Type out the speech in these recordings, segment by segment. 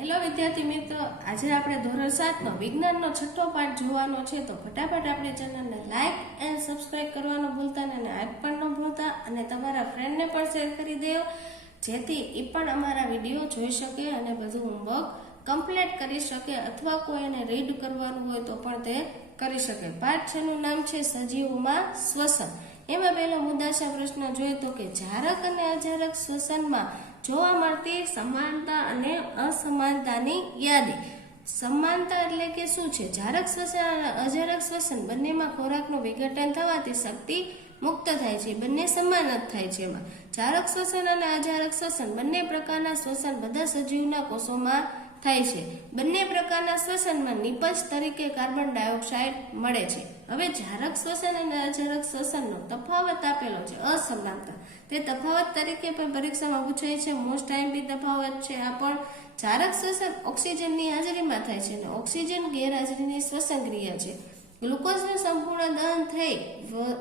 Hello વિદ્યાર્થી મિત્રો, આજે આપણે ધોરણ સાતનો વિજ્ઞાનનો છઠ્ઠો પાઠ જોવાનો છે, તો ફટાફટ આપણી ચેનલને લાઇક એન્ડ સબસ્ક્રાઇબ કરવાનું ભૂલતા અને આઈક પણ ન ભૂલતા, અને તમારા ફ્રેન્ડને પણ શેર કરી દેવો જેથી એ પણ અમારા વીડિયો જોઈ શકે અને બધું હોમવર્ક કમ્પ્લીટ કરી શકે અથવા કોઈ એને રીડ કરવાનું હોય તો પણ તે કરી શકે. પાઠ છેનું નામ છે સજીવોમાં શ્વસન. એમાં પહેલો મુદ્દાશા પ્રશ્ન જોઈએ તો કે જારક અને અજારક શ્વસનમાં જોવા મળતી સમાનતા અને અસમાનતાની યાદી. સમાનતા એટલે કે શું છે? જારક શ્વસન અને અજારક શ્વસન બંનેમાં ખોરાકનું વિઘટન થવાથી શક્તિ મુક્ત થાય છે. બંને સમાન જ થાય છે એમાં. જારક શ્વસન અને અજારક શ્વસન બંને પ્રકારના શ્વસન બધા સજીવના કોષોમાં થાય છે. બંને પ્રકારના શ્વસનમાં નિપજ તરીકે કાર્બન ડાયોક્સાઇડ મળે છે. હવે જારક શ્વસન અને અજારક શ્વસનનો તફાવત આપેલો છે, અસમાનતા. તે તફાવત તરીકે પણ પરીક્ષામાં પૂછાય છે મોસ્ટ ટાઈમ બી તફાવત છે. આ પણ જારક શ્વસન ઓક્સિજનની હાજરીમાં થાય છે અને ઓક્સિજન ગેરહાજરીની શ્વસન ક્રિયા છે. ગ્લુકોઝનું સંપૂર્ણ દહન થઈ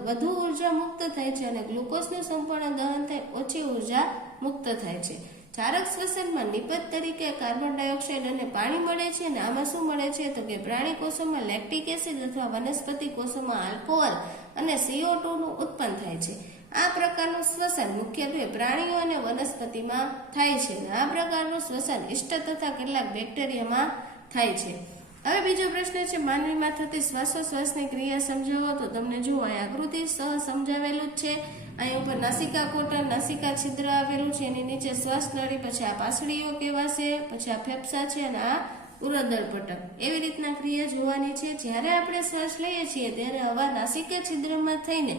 વધુ ઊર્જા મુક્ત થાય છે અને ગ્લુકોઝનું સંપૂર્ણ દહન થઈ, ઓછી ઊર્જા મુક્ત થાય છે. જારક શ્વસનમાં નિપજ તરીકે કાર્બન ડાયોક્સાઇડ અને પાણી મળે છે અને આમાં શું મળે છે? તો કે પ્રાણી કોષોમાં લેક્ટિક એસિડ અથવા વનસ્પતિ કોષોમાં આલ્કોહોલ અને સીઓ ટુનું ઉત્પન્ન થાય છે. આ પ્રકારનું શ્વસન મુખ્યત્વે પ્રાણીઓ અને વનસ્પતિમાં થાય છે. આ પ્રકારનું શ્વસન ઇષ્ટ તથા કેટલાક બેક્ટેરિયામાં થાય છે. હવે બીજો પ્રશ્ન છે, માનવીમાં થતી શ્વાસોશ્વાસની ક્રિયા સમજાવો તો તમને જુઓ અહીં આકૃતિ સહ સમજાવેલું જ છે. અહીં ઉપર નાસિકા કોટર, નાસિકા છિદ્ર આવેલું છે, એની નીચે શ્વાસ નળી, પછી આ પાસળીઓ કહેવાશે, પછી આ ફેફસા છે અને આ ઉરદર પટક. એવી રીતના ક્રિયા જોવાની છે, જ્યારે આપણે શ્વાસ લઈએ છીએ, ત્યારે હવા નાસિકા છિદ્રમાં થઈને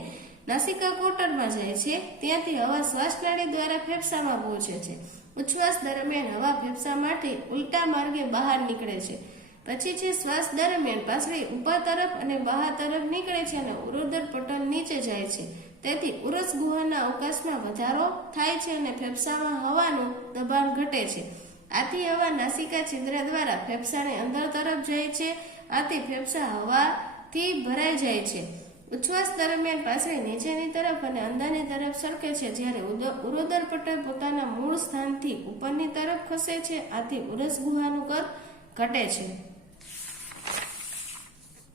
નાસિકા કોટરમાં જાય છે, ત્યાંથી હવા શ્વાસ નળી દ્વારા ફેફસામાં પહોંચે છે. ઉચ્છ્વાસ દરમિયાન હવા ફેફસા માટે ઉલટા માર્ગે બહાર નીકળે છે. પછી છે, શ્વાસ દરમિયાન પાછળી ઉપર તરફ અને બહાર તરફ નીકળે છે અને ઉરોદર પટલ નીચે જાય છે. તેથી ઉરસ ગુહાના અવકાશમાં વધારો થાય છે અને ફેફસામાં હવાનું દબાણ ઘટે છે. આથી હવા નાસિકા છિદ્ર દ્વારા ફેફસાની અંદર તરફ જાય છે. આથી ફેફસા હવાથી ભરાઈ જાય છે. ઉચ્છ્વાસ દરમિયાન પાછળ નીચેની તરફ અને અંદરની તરફ સરકે છે, જ્યારે ઉરોદર પટલ પોતાના મૂળ સ્થાનથી ઉપરની તરફ ખસે છે. આથી ઉરસ ગુહાનું કદ ઘટે છે.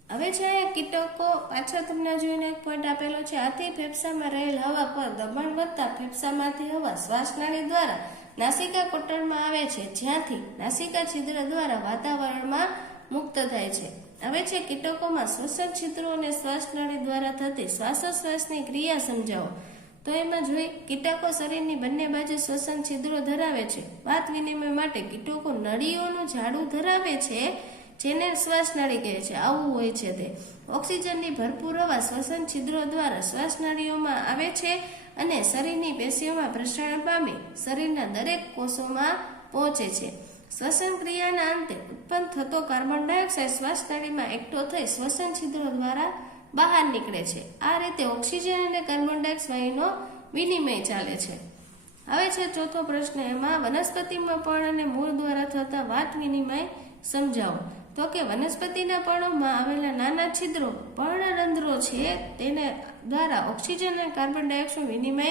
હવે છે, કીટકો પાછળ તમને જોઈને એક પોઈન્ટ આપેલો છે આથી ફેફસામાં રહેલ હવા પર દબાણ વધતા ફેફસામાંથી હવા શ્વાસનાળી દ્વારા નાસિકા કોટરમાં આવે છે, જ્યાંથી નાસિકા છિદ્ર દ્વારા વાતાવરણમાં મુક્ત થાય છે. હવે છે, કીટકોમાં શ્વસન છિદ્રો અને શ્વાસનાળી દ્વારા થતી શ્વાસોશ્વાસની ક્રિયા સમજાવો. તો એમાં જોઈ, કીટકો શરીરની બંને બાજુ શ્વસન છિદ્રો ધરાવે છે. વાત વિનિમય માટે કીટકો નળીઓનું ઝાડું ધરાવે છે જેને શ્વાસનાળી કહે છે, આવું હોય છે તે. ઓક્સિજનની ભરપૂર હવા શ્વસન છિદ્રો દ્વારા શ્વાસનાળીઓમાં આવે છે અને શરીરની પેશીઓમાં પ્રસારણ પામી શરીરના દરેક કોષોમાં પહોંચે છે. શ્વસન ક્રિયાના અંતે ઉત્પન્ન થતો કાર્બન ડાયોક્સાઇડ શ્વાસનાળીમાં એકઠો થઈ શ્વસન છિદ્રો દ્વારા બહાર નીકળે છે. આ રીતે ઓક્સિજન અને કાર્બન ડાયોક્સાઇડનો વિનિમય ચાલે છે. હવે છે ચોથો પ્રશ્ન. એમાં વનસ્પતિમાં પણ અને મૂળ દ્વારા થતા વાત વિનિમય સમજાવો. તો કે વનસ્પતિના પર્ણોમાં આવેલા નાના છિદ્રો, પર્ણરંધ્રો છે, તેને દ્વારા ઓક્સિજન અને કાર્બન ડાયોક્સાઇડ વિનિમય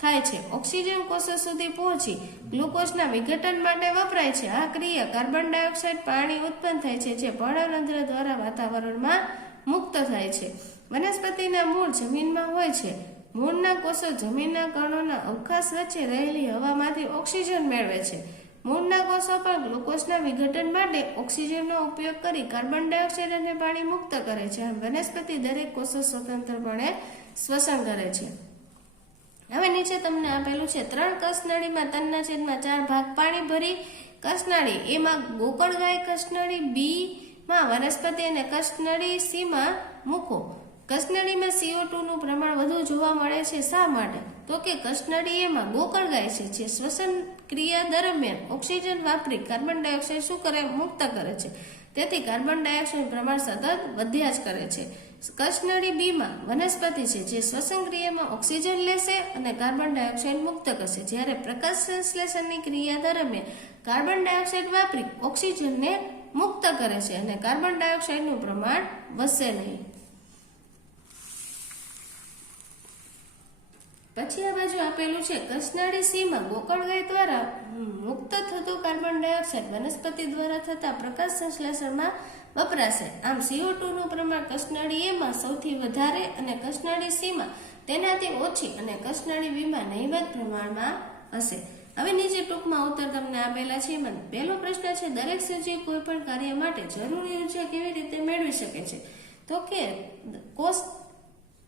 થાય છે. ઓક્સિજન કોષો સુધી પહોંચી ગ્લુકોઝના વિઘટન માટે વપરાય છે. આ ક્રિયા કાર્બન ડાયોક્સાઇડ પાણી ઉત્પન્ન થાય છે, જે પર્ણરંધ્ર દ્વારા વાતાવરણમાં મુક્ત થાય છે. વનસ્પતિના મૂળ જમીનમાં હોય છે. મૂળના કોષો જમીનના કણોના અવકાશ વચ્ચે રહેલી હવામાંથી ઓક્સિજન મેળવે છે. મૂળના કોષો પણ ગ્લુકોઝના વિઘટન માટે ઓક્સિજનનો ઉપયોગ કરી કાર્બન ડાયોક્સાઇડ અને પાણી મુક્ત કરે છે. આમ વનસ્પતિ દરેક કોષો સ્વતંત્રપણે શ્વસન કરે છે. હવે નીચે તમને આપેલું છે, ત્રણ કસનળીમાં તનના છેદમાં ચાર ભાગ પાણી ભરી કસનળી. એમાં ગોકળ ગાય કસનળી બી માં વનસ્પતિ અને કસનળી સીમાં મૂકો. કસનળીમાં CO2 નું પ્રમાણ વધુ જોવા મળે છે શા માટે? તો કે કસનળી એમાં ગોકળ ગાય છે, જે શ્વસન ક્રિયા દરમિયાન ઓક્સિજન વાપરી કાર્બન ડાયોક્સાઇડ શું કરે? મુક્ત કરે છે. તેથી કાર્બન ડાયોક્સાઇડ પ્રમાણ સતત વધ્યા જ કરે છે. કસનળી બીમાં વનસ્પતિ છે, જે શ્વસન ક્રિયામાં ઓક્સિજન લેશે અને કાર્બન ડાયોક્સાઇડ મુક્ત કરશે. જ્યારે પ્રકાશ સંશ્લેષણની ક્રિયા દરમિયાન કાર્બન ડાયોક્સાઇડ વાપરી ઓક્સિજનને મુક્ત કરે છે અને કાર્બન ડાયોક્સાઇડનું પ્રમાણ વધશે નહીં. પછી આ બાજુ આપેલું છે કસનાળી સીમાં ગોકળગાય દ્વારા મુક્ત થતું કાર્બન ડાયોક્સાઇડ વનસ્પતિ દ્વારા થતા પ્રકાશ સંશ્લેષણમાં વપરાશે. આમ સીઓ નું પ્રમાણ કસનાળી એમાં સૌથી વધારે અને કસનાળી સીમાં તેનાથી ઓછી અને કસનાળી બીમાં નહીવત પ્રમાણમાં હશે. હવે નીચે ટૂંકમાં ઉત્તર તમને આપેલા છે, એમાં પહેલો પ્રશ્ન છે, દરેક સજીવ કોઈ પણ કાર્ય માટે જરૂરી ઊર્જા કેવી રીતે મેળવી શકે છે? તો કે, કોષ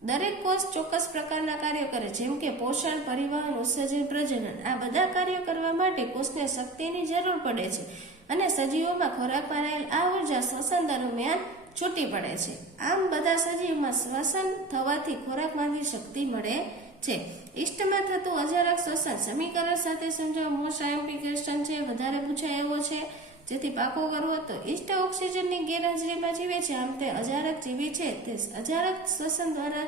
દરેક કોષ ચોક્કસ પ્રકારના કાર્યો કરે. જેમ કે પોષણ, પરિવહન, ઉત્સર્જન, પ્રજનન. આ બધા કાર્યો કરવા માટે કોષને શક્તિની જરૂર પડે છે અને સજીવોમાં ખોરાકમાં રહેલ આ ઊર્જા શ્વસન દરમિયાન છૂટી પડે છે. આમ બધા સજીવમાં શ્વસન થવાથી ખોરાકમાંથી શક્તિ મળે છે. ઇષ્ટમાં થતું અજારક શ્વસન સમીકરણ સાથે સમજાવ. મોસ્ટ આઈએમપી ક્વેશ્ચન છે. વધારે પૂછાય એવો છે. જેથી પાકો કરવો તો ઇષ્ટ ઓક્સિજનની ગેરહાજરીમાં જીવે છે. આમ તે અજારક જીવી છે. તે અજારક શ્વસન દ્વારા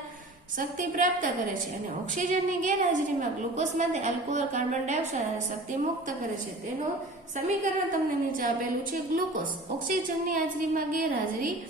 શક્તિ પ્રાપ્ત કરે છે અને ઓક્સિજનની ગેરહાજરીમાં ગ્લુકોઝમાંથી આલ્કોહોલ, કાર્બન ડાયોક્સાઇડ અને શક્તિ મુક્ત કરે છે. તેનું સમીકરણ તમને નીચે આપેલું છે. ગ્લુકોઝ ઓક્સિજનની હાજરીમાં ગેરહાજરી,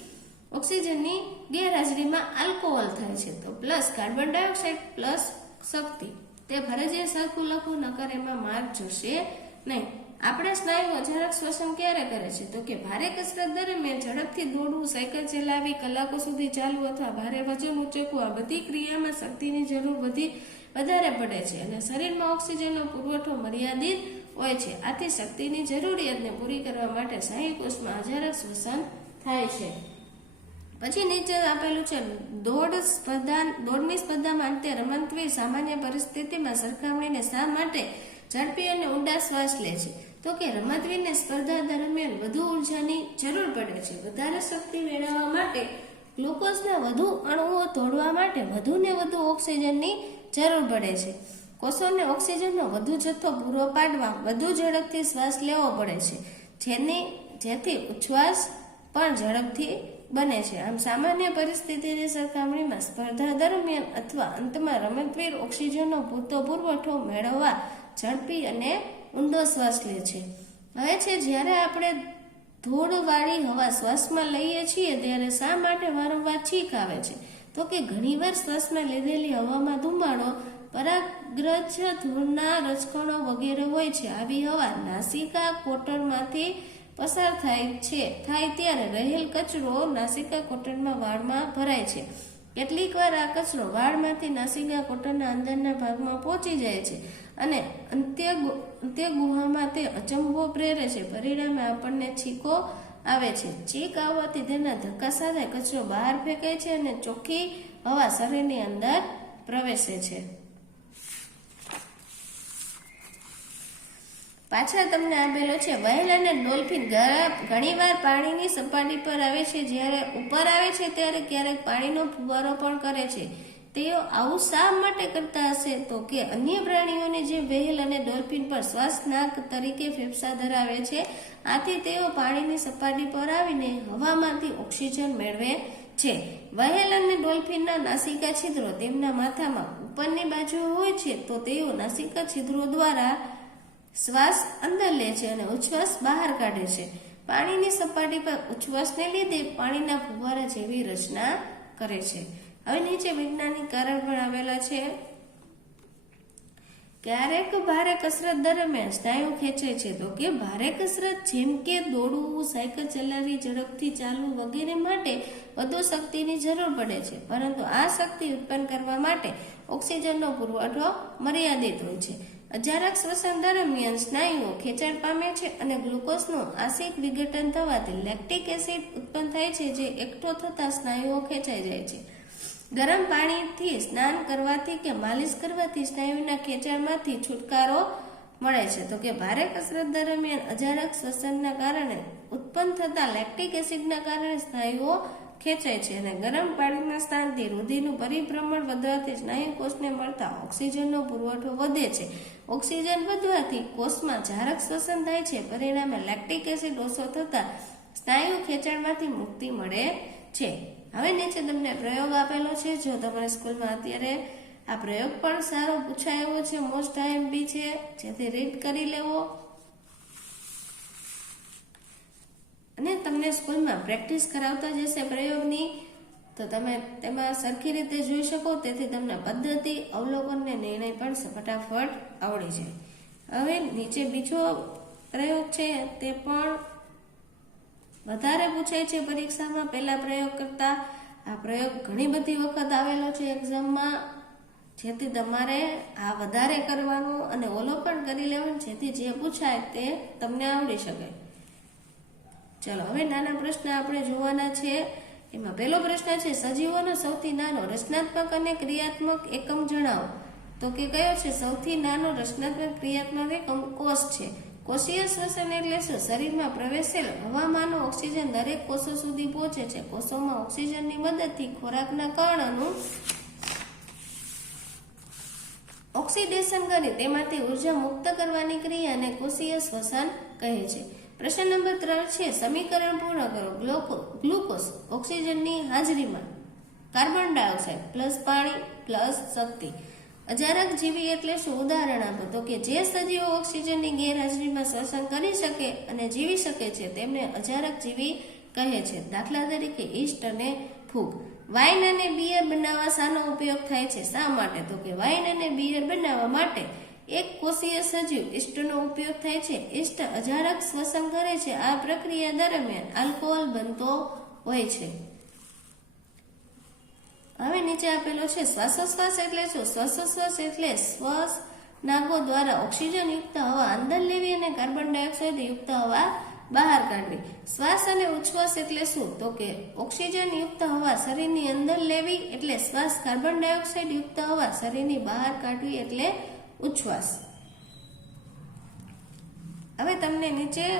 ઓક્સિજનની ગેરહાજરીમાં આલ્કોહોલ થાય છે. તો પ્લસ કાર્બન ડાયોક્સાઇડ પ્લસ શક્તિ. તે ફરજિયાત સરખું લખવું નકર એમાં માર્ક જોશે નહીં. આપણે સ્નાયુ અચાનક શ્વસન ક્યારે કરે છે? તો કે ભારે કસરત દરમિયાન ઝડપથી દોડવું, સાયકલ ચલાવી કલાકો સુધી ચાલવું અથવા ભારે વજન ઉચકવું, આ બધી ક્રિયામાં શક્તિની જરૂર વધી, વધારે પડે છે અને શરીરમાં ઓક્સિજનનો પુરવઠો મર્યાદિત હોય છે. આથી શક્તિની જરૂરિયાતને પૂરી કરવા માટે સ્નાયુ કોષમાં અચાનક શ્વસન થાય છે. પછી નીચે આપેલું છે, દોડ સ્પર્ધા, દોડની સ્પર્ધામાં અંતે રમતવી સામાન્ય પરિસ્થિતિમાં સરખામણીને શા માટે ઝડપી અને ઊંડા શ્વાસ લે છે? તો કે રમતવીરને સ્પર્ધા દરમિયાન વધુ ઉર્જાની જરૂર પડે છે. વધારે શક્તિ મેળવવા માટે ગ્લુકોઝના વધુ અણુઓ તોડવા માટે વધુને વધુ ઓક્સિજનની જરૂર પડે છે. કોષોને ઓક્સિજનનો વધુ જથ્થો પૂરો પાડવા વધુ ઝડપથી શ્વાસ લેવો પડે છે. જેની, જેથી ઉચ્છ્વાસ પણ ઝડપથી બને છે. આમ સામાન્ય પરિસ્થિતિની સરખામણીમાં સ્પર્ધા દરમિયાન અથવા અંતમાં રમતવીર ઓક્સિજનનો પૂરતો પુરવઠો મેળવવા ઝડપી અને ઊંડો શ્વાસ લે છે. હવે છે, જ્યારે આપણે ધૂળવાળી હવા શ્વાસમાં લઈએ છીએ, ત્યારે શા માટે વારંવાર છીંક આવે છે? તો કે ઘણીવાર શ્વાસમાં લીધેલી હવામાં ધુમાડો, પરાગ્રજ ધૂળના રજકણો વગેરે હોય છે. આવી હવા નાસિકા કોટરમાંથી પસાર થાય છે, થાય ત્યારે રહેલ કચરો નાસિકા કોટરમાં વાળમાં ભરાય છે. કેટલીક વાર આ કચરો વાળમાંથી નાસિકા કોટરના અંદરના ભાગમાં પહોંચી જાય છે અને અંત્ય અંત્ય ગુહામાં તે અચંબો પ્રેરે છે. પરિણામે આપણને છીકો આવે છે. છીક આવવાથી તેના ધક્કા સાથે કચરો બહાર ફેંકાય છે અને ચોખ્ખી હવા શરીરની અંદર પ્રવેશે છે. પાછળ તમને આપેલો છે, વહેલ અને ડોલ્ફિન ઘણીવાર પાણીની સપાટી પર આવે છે, જ્યારે ઉપર આવે છે ત્યારે ક્યારેક પાણીનો ફુવારો પણ કરે છે. તેઓ આવું શા માટે કરતા હશે? તો કે અન્ય પ્રાણીઓને જે વહેલ અને ડોલ્ફિન પર શ્વાસ નાક તરીકે ફેફસા ધરાવે છે, આથી તેઓ પાણીની સપાટી પર આવીને હવામાંથી ઓક્સિજન મેળવે છે. વહેલ અને ડોલ્ફિનના નાસિકા છિદ્રો તેમના માથામાં ઉપરની બાજુ હોય છે, તો તેઓ નાસિકા છિદ્રો દ્વારા શ્વાસ અંદર લે છે અને ઉચ્છ્વાસ બહાર કાઢે છે. પાણીની સપાટી પર ઉચ્છ્વાસને લીધે પાણીના ફુવારા જેવી રચના કરે છે. હવે નીચે વૈજ્ઞાનિક કારણ પણ આવેલા છે. ક્યારેક ભારે કસરત દરમિયાન સ્નાયુ ખેંચે છે તો કે ભારે કસરત જેમ કે દોડવું, સાયકલ ચલાવવી ઝડપથી ચાલવું વગેરે માટે વધુ શક્તિની જરૂર પડે છે. પરંતુ આ શક્તિ ઉત્પન્ન કરવા માટે ઓક્સિજનનો પુરવઠો મર્યાદિત હોય છે. અજારક શ્વસન દરમિયાન સ્નાયુઓ ખેંચાણ પામે છે અને ગ્લુકોઝનું આસિક વિઘટન થવાથી લેક્ટિક એસિડ ઉત્પન્ન થાય છે જે એકઠો થતા સ્નાયુઓ ખેંચાઈ જાય છે. ગરમ પાણીથી સ્નાન કરવાથી કે માલિશ કરવાથી સ્નાયુના ખેંચાણમાંથી છુટકારો મળે છે. તો કે ભારે કસરત દરમિયાન અજારક શ્વસનના કારણે ઉત્પન્ન થતા લેક્ટિક એસિડના કારણે સ્નાયુઓ ખેંચાય છે અને ગરમ પાણીના સ્થાનથી રુધિરનું પરિભ્રમણ વધવાથી સ્નાયુ કોષને મળતા ઓક્સિજનનો પુરવઠો વધે છે. ઓક્સિજન વધવાથી કોષમાં જારક શ્વસન થાય છે. પરિણામે લેક્ટિક એસિડ ઓછો થતાં સ્નાયુ ખેંચાણમાંથી મુક્તિ મળે છે. હવે નીચે તમને પ્રયોગ આપેલો છે. જો તમારી સ્કૂલમાં અત્યારે આ પ્રયોગ પણ સારો પૂછાય છે મોસ્ટ આઈએમપી છે, જેથી રીડ કરી લેવો. અને તમને સ્કૂલમાં પ્રેક્ટિસ કરાવતા જશે પ્રયોગની, તો તમે તેમાં સરખી રીતે જોઈ શકો, તેથી તમને પદ્ધતિ અવલોકન ને નિર્ણય પણ ફટાફટ આવડી જાય. હવે નીચે બીજો પ્રયોગ છે, તે પણ વધારે પૂછાય છે પરીક્ષામાં. પહેલા પ્રયોગ કરતા આ પ્રયોગ ઘણી બધી વખત આવેલો છે એક્ઝામમાં. જેથી તમારે આ વધારે કરવાનું અને ઓલો કરી લેવાનું, જેથી જે પૂછાય તે તમને આવડી શકે. ચલો, હવે નાના પ્રશ્ન આપણે જોવાના છે. એમાં પહેલો પ્રશ્ન છે, સજીવોનો સૌથી નાનો રચનાત્મક અને ક્રિયાત્મક એકમ જણાવો. તો કે કયો છે? સૌથી નાનો રચનાત્મક ક્રિયાત્મક એકમ કોષ છે. કોષીય શ્વસન એટલે શું? શરીરમાં પ્રવેશેલ હવામાનો ઓક્સિજન દરેક કોષો સુધી પહોંચે છે. કોષોમાં ઓક્સિજનની મદદથી ખોરાકના કણોનું ઓક્સિડેશન કરી, તેમાંથી ઊર્જા મુક્ત કરવાની ક્રિયાને કોષીય શ્વસન કહે છે. પ્રશ્ન નંબર ત્રણ છે, સમીકરણ પૂર્ણ કરો. ગ્લુકો, ગ્લુકોઝ ઓક્સિજનની હાજરીમાં કાર્બન ડાયોક્સાઇડ પ્લસ પાણી પ્લસ શક્તિ. અજારક જીવી એટલે શું? ઉદાહરણ આપો. તો કે જે સજીવો ઓક્સિજનની ગેરહાજરીમાં શ્વસન કરી શકે અને જીવી શકે છે, તેમને અજારક જીવી કહે છે. દાખલા તરીકે ઈસ્ટ અને ફૂગ. વાઇન અને બિયર બનાવવા શાનો ઉપયોગ થાય છે. શા માટે? તો કે વાઇન અને બિયર બનાવવા માટે એક કોષીય સજીવ ઈસ્ટનો ઉપયોગ થાય છે. ઇષ્ટ અજારક શ્વસન કરે છે. આ પ્રક્રિયા દરમિયાન આલ્કોહોલ બનતો હોય છે. હવે નીચે આપેલો છે શ્વાસોશ્વાસ એટલે શું? શ્વાસોશ્વાસ એટલે શ્વાસ નાગો દ્વારા ઓક્સિજન યુક્ત હવા અંદર લેવી અને કાર્બન ડાયોક્સાઇડ યુક્ત હવા બહાર કાઢવી. શ્વાસ અને ઉચ્છ્વાસ એટલે શું? તો કે ઓક્સિજન યુક્ત હવા શરીરની અંદર લેવી એટલે શ્વાસ કાર્બન ડાયોક્સાઇડ યુક્ત હવા શરીરની બહાર કાઢવી એટલે ઉચ્છ્વાસ. હવે તમને નીચે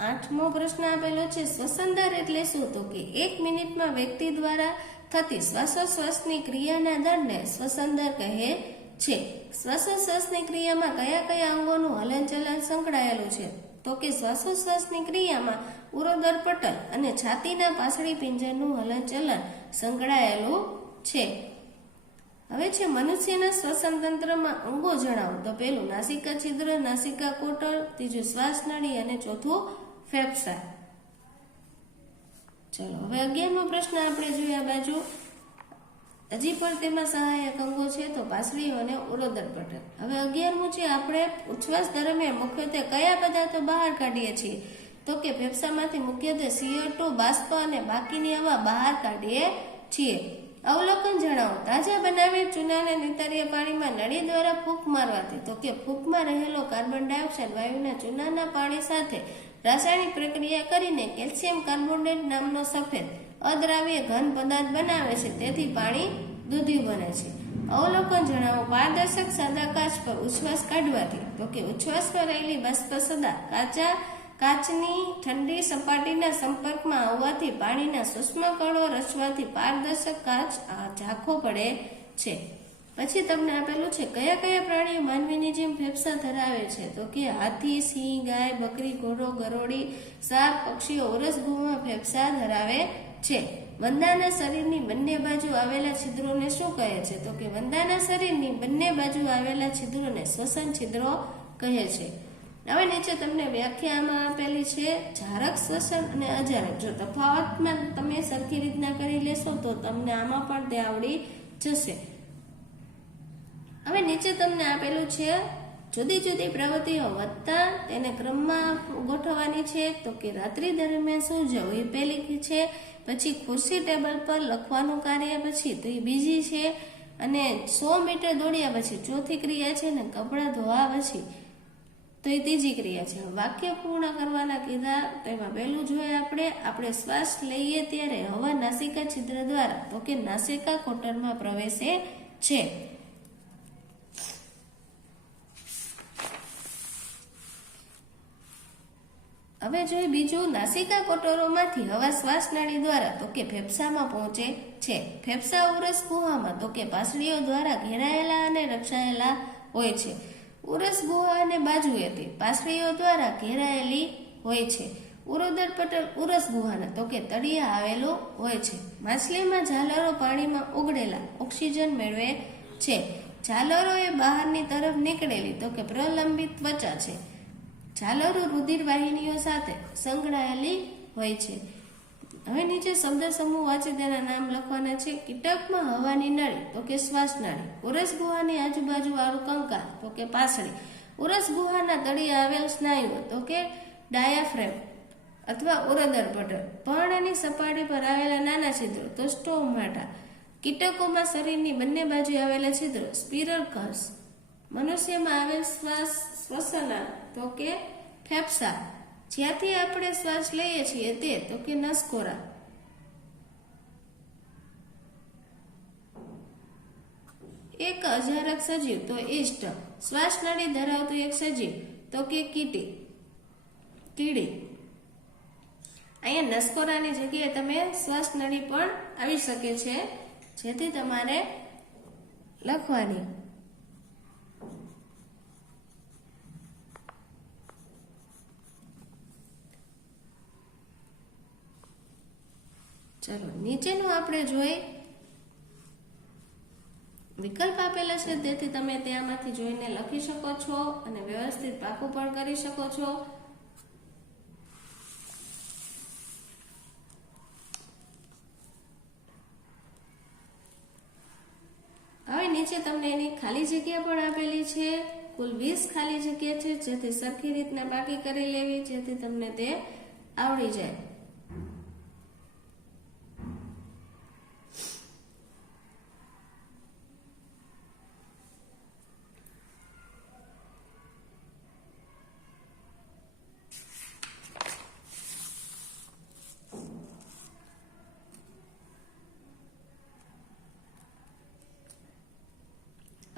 આઠમો પ્રશ્ન આપેલો છે શ્વસન દર એટલે શું? તો કે એક મિનિટમાં વ્યક્તિ દ્વારા થતી શ્વાસોશ્વાસની ક્રિયાના દરને શ્વસન દર કહે છે. શ્વાસોશ્વાસની ક્રિયામાં કયા કયા અંગોનું હલનચલન સંકળાયેલું છે? તો કે શ્વાસોશ્વાસની ક્રિયામાં ઉરોદર પટલ અને છાતીના પાછળી પિંજરનું હલનચલન સંકળાયેલું છે. હવે છે, મનુષ્યના શ્વસન તંત્રમાં અંગો જણાવો. તો પેલું નાસિકા છિદ્ર, નાસિકા કોટર ત્રીજું શ્વાસ નળી અને ચોથું, ફેફસા. ચલો, હવે અગિયારમો પ્રશ્ન આપણે જોઈએ આ બાજુ. હજી પણ તેમાં સહાયક અંગો છે, તો પાસળીઓ અને ઉરોદર પટલ. હવે અગિયારમું છે, આપણે ઉચ્છવાસ દરમિયાન મુખ્યત્વે કયા પદાર્થો બહાર કાઢીએ છીએ? તો કે ફેફસામાંથી મુખ્યત્વે CO2 બાષ્પ અને બાકીની હવા બહાર કાઢીએ છીએ. અવલોકન જણાવો. તાજા બનાવેલ ચૂનાને નિતારીય પાણીમાં નળી દ્વારા ફૂંક મારવાથી, તો કે ફૂંકમાં રહેલો કાર્બન ડાયોક્સાઇડ વાયુના ચૂનાના પાણી સાથે રાસાયણિક પ્રક્રિયા કરીને કેલ્શિયમ કાર્બોનેટ નામનો સફેદ, અદ્રાવ્ય ઘન પદાર્થ બનાવે છે. તેથી પાણી દૂધી બને છે. અવલોકન જણાવો. પારદર્શક સાદા કાચ પર ઉચ્છ્વાસ કાઢવાથી, તો કે ઉચ્છ્વાસમાં રહેલી બાષ્પ સદા કાચા કાચની ઠંડી સપાટીના સંપર્કમાં આવવાથી પાણીના સૂક્ષ્મ કણો રચવાથી પારદર્શક કાચ ઝાંખો પડે છે. પછી તમને આપેલું છે કયા કયા પ્રાણીઓ માનવીની જેમ ફેફસા ધરાવે છે? તો કે હાથી, સિંહ, ગાય, બકરી, ઘોડો, ગરોળી, સાપ, પક્ષીઓ ઓરસ ગુમાં ફેફસા ધરાવે છે. વંદાના શરીરની બંને બાજુ આવેલા છિદ્રોને શું કહે છે? તો કે વંદાના શરીરની બંને બાજુ આવેલા છિદ્રોને શ્વસન છિદ્રો કહે છે. હવે નીચે તમને વ્યાખ્યામાં આપેલી છે, જારક શ્વસન અને અજારક. જો તફાવતમાં તમે સરખી રીતના કરી લેશો તો તમને આમાં પણ તે આવડી જશે. હવે નીચે તમને આપેલું છે, જુદી જુદી પ્રવૃત્તિઓ વધતા તેને ક્રમમાં ગોઠવવાની છે, તો કે રાત્રિ દરમિયાન શું જવું એ પહેલી છે, પછી ખુરશી ટેબલ પર લખવાનું કાર્ય પછી તો એ બીજી છે, અને સો મીટર દોડ્યા પછી ચોથી ક્રિયા છે ને કપડાં ધોવા પછી. તો એ ત્રીજી ક્રિયા છે. વાક્ય પૂર્ણ કરવાના કીધા તેમાં પહેલું જોઈએ આપણે આપણે શ્વાસ લઈએ ત્યારે હવા નાસિકા છિદ્ર દ્વારા, તો કે નાસિકા કોટરમાં પ્રવેશે છે. હવે જોઈએ બીજું, નાસિકા કોટરોમાંથી હવા શ્વાસ નાળી દ્વારા, તો કે ફેફસામાં પહોંચે છે. ફેફસા ઉરસ ગુહામાં તો કે પાસળીઓ દ્વારા ઘેરાયેલા અને રક્ષાયેલા હોય છે. ઉરસ ગુહા અને બાજુએથી પાસળીઓ દ્વારા ઘેરાયેલી હોય છે. ઉરોદર પટલ ઉરસ ગુહાના તો કે તળિયા આવેલો હોય છે. માછલીમાં ઝાલરો પાણીમાં ઉગડેલા ઓક્સિજન મેળવે છે. ઝાલરો એ બહારની તરફ નીકળેલી તો કે પ્રલંબિત ત્વચા છે. ઝાલરો રુધિર વાહિનીઓ સાથે સંકળાયેલી હોય છે. હવે નીચે શબ્દ સમૂહ વાંચી તેના નામ લખવાના છે કીટકમાં હવાની નળી, તો કે શ્વાસ નળી, ઉરસ ગુહાની આજુબાજુ વાળું કંકાલ, તો કે પાસળી, ઉરસ ગુહાના તળિયે આવેલ સ્નાયુઓ, તો કે ડાયાફ્રેમ અથવા ઉરદર પટલ પર્ણની સપાટી પર આવેલા નાના છિદ્રો, તો સ્ટોમાટા કીટકોમાં શરીરની બંને બાજુ આવેલા છિદ્રો, સ્પિરલ કર્સ, મનુષ્યમાં આવેલ શ્વાસ, શ્વસના તો કે ફેફસા જ્યાંથી આપણે શ્વાસ લઈએ છીએ તે તો કે નસકોરા. એક અજારક સજીવ તો ઇષ્ટ શ્વાસ નળી ધરાવતું એક સજીવ તો કે કીટી. કીડી. અહીંયા નસકોરાની જગ્યાએ તમે શ્વાસ નળી પણ આવી શકે છે, જેથી તમારે લખવાની. ચલો, નીચેનું આપણે જોઈ વિકલ્પ આપેલા છે, તેથી તમે ત્યાંમાંથી જોઈને લખી શકો છો અને વ્યવસ્થિત પાકું પણ કરી શકો છો. હવે નીચે તમને એની ખાલી જગ્યા પણ આપેલી છે. કુલ વીસ ખાલી જગ્યા છે, જેથી સરખી રીતના બાકી કરી લેવી, જેથી તમને તે આવડી જાય.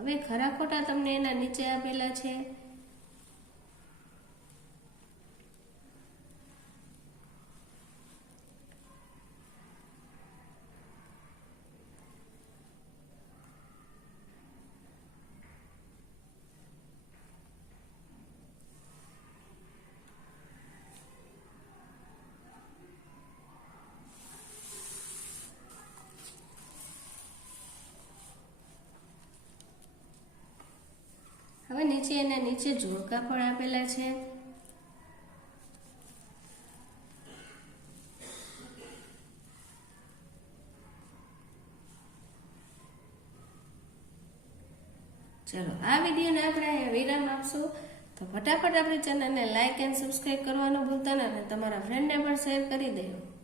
હવે ખરા ખોટા તમને એના નીચે આપેલા છે? હવે નીચે એના નીચે જોડકા પણ આપેલા છે. ચલો, આ વિડીયોને આપણે અહીંયા વિરામ આપશું. તો ફટાફટ આપણી ચેનલને લાઇક એન્ડ સબસ્ક્રાઇબ કરવાનું ભૂલતા ના અને તમારા ફ્રેન્ડને પણ શેર કરી દેજો.